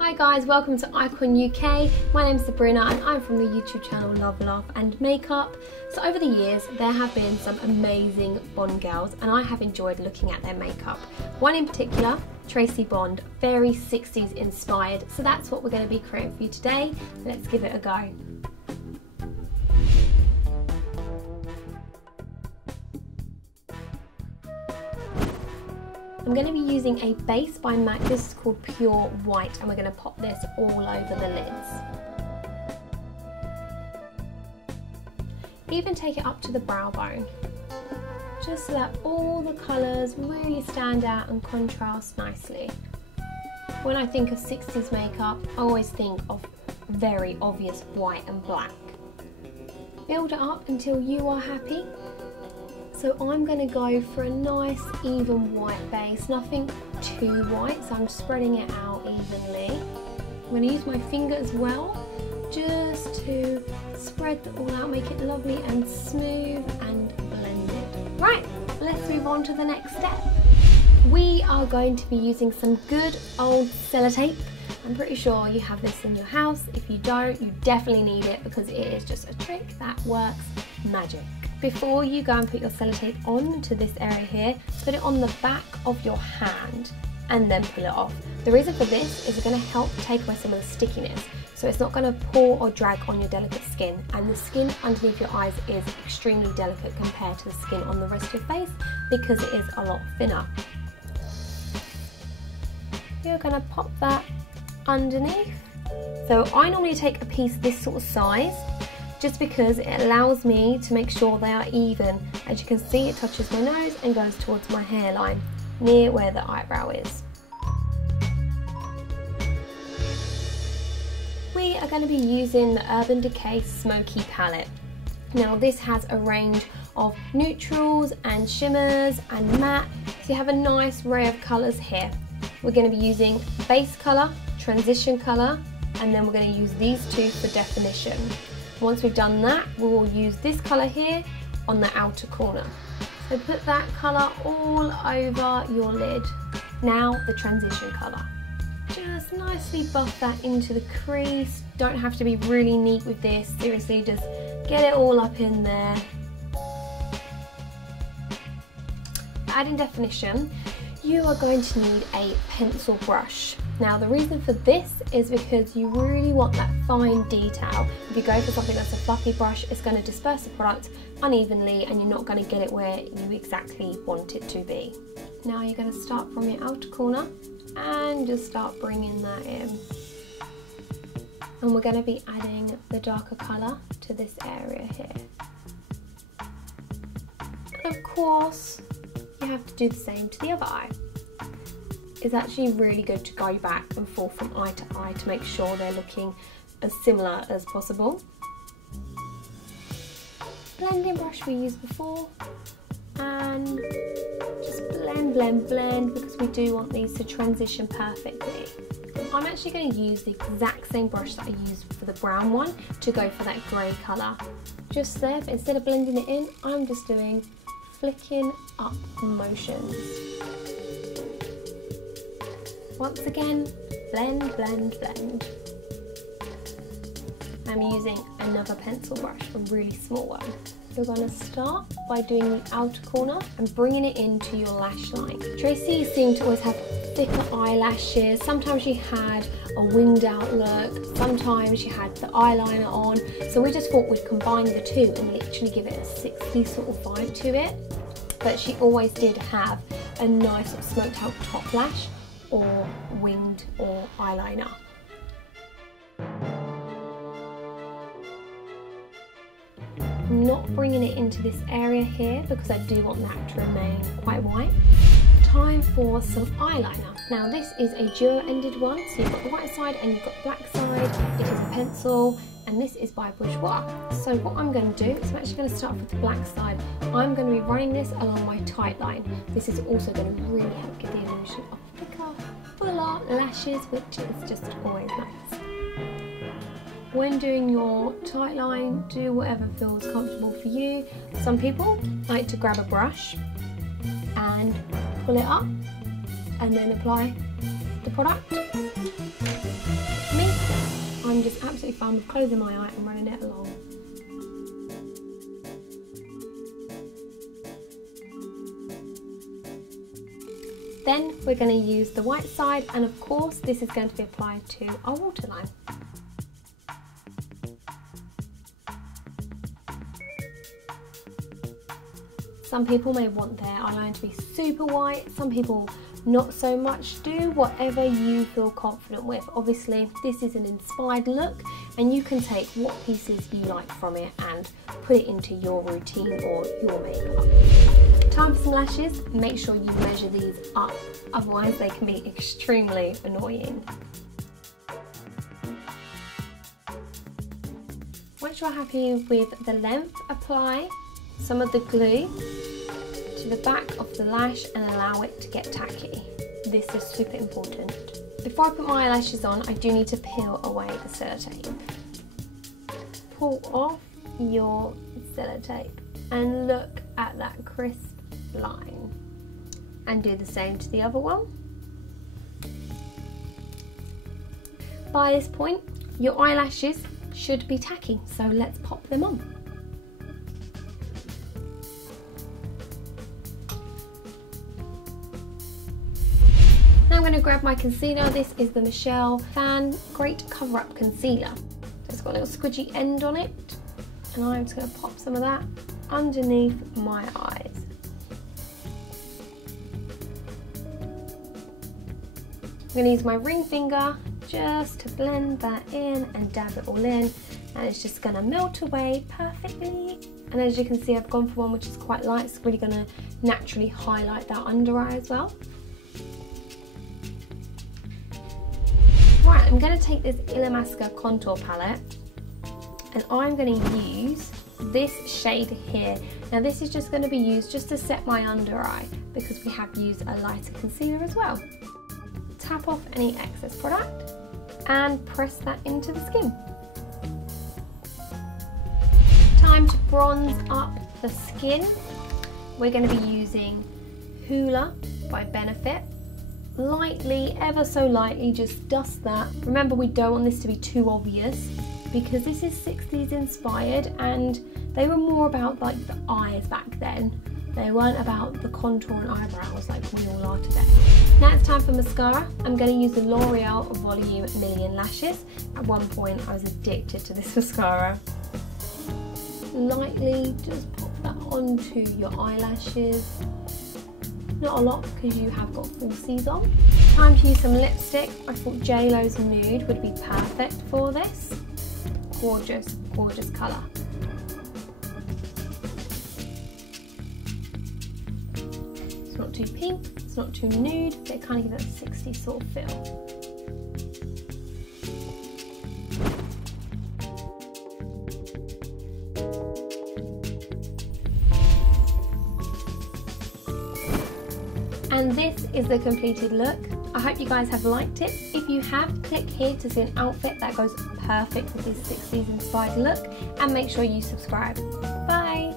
Hi guys, welcome to Icon UK. My name's Sabrina and I'm from the YouTube channel Love, Laugh and Makeup. So over the years there have been some amazing Bond girls and I have enjoyed looking at their makeup. One in particular, Tracy Bond, very 60s inspired. So that's what we're going to be creating for you today. Let's give it a go. I'm going to be using a base by MAC, this is called Pure White, and we're going to pop this all over the lids. Even take it up to the brow bone, just so that all the colours really stand out and contrast nicely. When I think of 60s makeup, I always think of very obvious white and black. Build it up until you are happy. So I'm going to go for a nice even white base, nothing too white, so I'm spreading it out evenly. I'm going to use my finger as well, just to spread it all out, make it lovely and smooth and blended. Right, let's move on to the next step. We are going to be using some good old sellotape. I'm pretty sure you have this in your house. If you don't, you definitely need it because it is just a trick that works magic. Before you go and put your sellotape on to this area here, put it on the back of your hand and then pull it off. The reason for this is it's going to help take away some of the stickiness, so it's not going to pull or drag on your delicate skin, and the skin underneath your eyes is extremely delicate compared to the skin on the rest of your face because it is a lot thinner. You're going to pop that underneath. So I normally take a piece this sort of size, just because it allows me to make sure they are even. As you can see, it touches my nose and goes towards my hairline, near where the eyebrow is. We are going to be using the Urban Decay Smoky palette. Now this has a range of neutrals and shimmers and matte, so you have a nice array of colours here. We're going to be using base colour, transition colour, and then we're going to use these two for definition. Once we've done that, we will use this colour here on the outer corner. So put that colour all over your lid. Now the transition colour. Just nicely buff that into the crease. Don't have to be really neat with this, seriously, just get it all up in there. Adding definition, you are going to need a pencil brush. Now the reason for this is because you really want that fine detail. If you go for something that's a fluffy brush, it's going to disperse the product unevenly and you're not going to get it where you exactly want it to be. Now you're going to start from your outer corner and just start bringing that in. And we're going to be adding the darker colour to this area here. And of course, you have to do the same to the other eye. It's actually really good to go back and forth from eye to eye to make sure they're looking as similar as possible. Blending brush we used before, and just blend, blend, blend, because we do want these to transition perfectly. I'm actually going to use the exact same brush that I used for the brown one to go for that grey colour. Just there, but instead of blending it in, I'm just doing flicking up motions. Once again, blend, blend, blend. I'm using another pencil brush, a really small one. You're going to start by doing the outer corner and bringing it into your lash line. Tracy seemed to always have thicker eyelashes. Sometimes she had a winged out look, sometimes she had the eyeliner on. So we just thought we'd combine the two and literally give it a 60s sort of vibe to it. But she always did have a nice sort of smoked out top lash, or winged or eyeliner. I'm not bringing it into this area here because I do want that to remain quite white. Time for some eyeliner. Now this is a duo-ended one, so you've got the white side and you've got the black side. It is a pencil and this is by BOURJOIS. So what I'm going to do is I'm actually going to start with the black side. I'm going to be running this along my tight line. This is also going to really help give the illusion of thicker, fuller lashes, which is just always nice. When doing your tight line, do whatever feels comfortable for you. Some people like to grab a brush and pull it up and then apply the product. having just absolutely fun with closing my eye and running it along. Then we're going to use the white side, and of course this is going to be applied to our waterline. Some people may want their eyeliner to be super white, some people not so much. Do whatever you feel confident with. Obviously this is an inspired look and you can take what pieces you like from it and put it into your routine or your makeup. Time for some lashes. Make sure you measure these up, otherwise they can be extremely annoying. Once you're happy with the length, apply some of the glue to the back of the lash and allow it to get tacky. This is super important. Before I put my eyelashes on, I do need to peel away the sellotape. Pull off your sellotape and look at that crisp line. And do the same to the other one. By this point, your eyelashes should be tacky, so let's pop them on. Now I'm going to grab my concealer. This is the PHAN Great Cover-Up Concealer. It's got a little squidgy end on it, and I'm just going to pop some of that underneath my eyes. I'm going to use my ring finger just to blend that in and dab it all in, and it's just going to melt away perfectly. And as you can see, I've gone for one which is quite light. It's really going to naturally highlight that under eye as well. Right, I'm going to take this ILLAMASQUA contour palette and I'm going to use this shade here. Now this is just going to be used just to set my under eye because we have used a lighter concealer as well. Tap off any excess product and press that into the skin. Time to bronze up the skin. We're going to be using HOOLA by Benefit. Lightly, ever so lightly, just dust that. Remember, we don't want this to be too obvious because this is 60s inspired and they were more about like the eyes back then. They weren't about the contour and eyebrows like we all are today. Now it's time for mascara. I'm going to use the L'Oreal Volume Million Lashes. At one point I was addicted to this mascara. Lightly just pop that onto your eyelashes. Not a lot because you have got falsies on. Time to use some lipstick. I thought JLo's Nude would be perfect for this. Gorgeous, gorgeous colour. It's not too pink, it's not too nude, but it kind of gives that 60s sort of feel. And this is the completed look. I hope you guys have liked it. If you have, click here to see an outfit that goes perfect with this 60s inspired look and make sure you subscribe. Bye!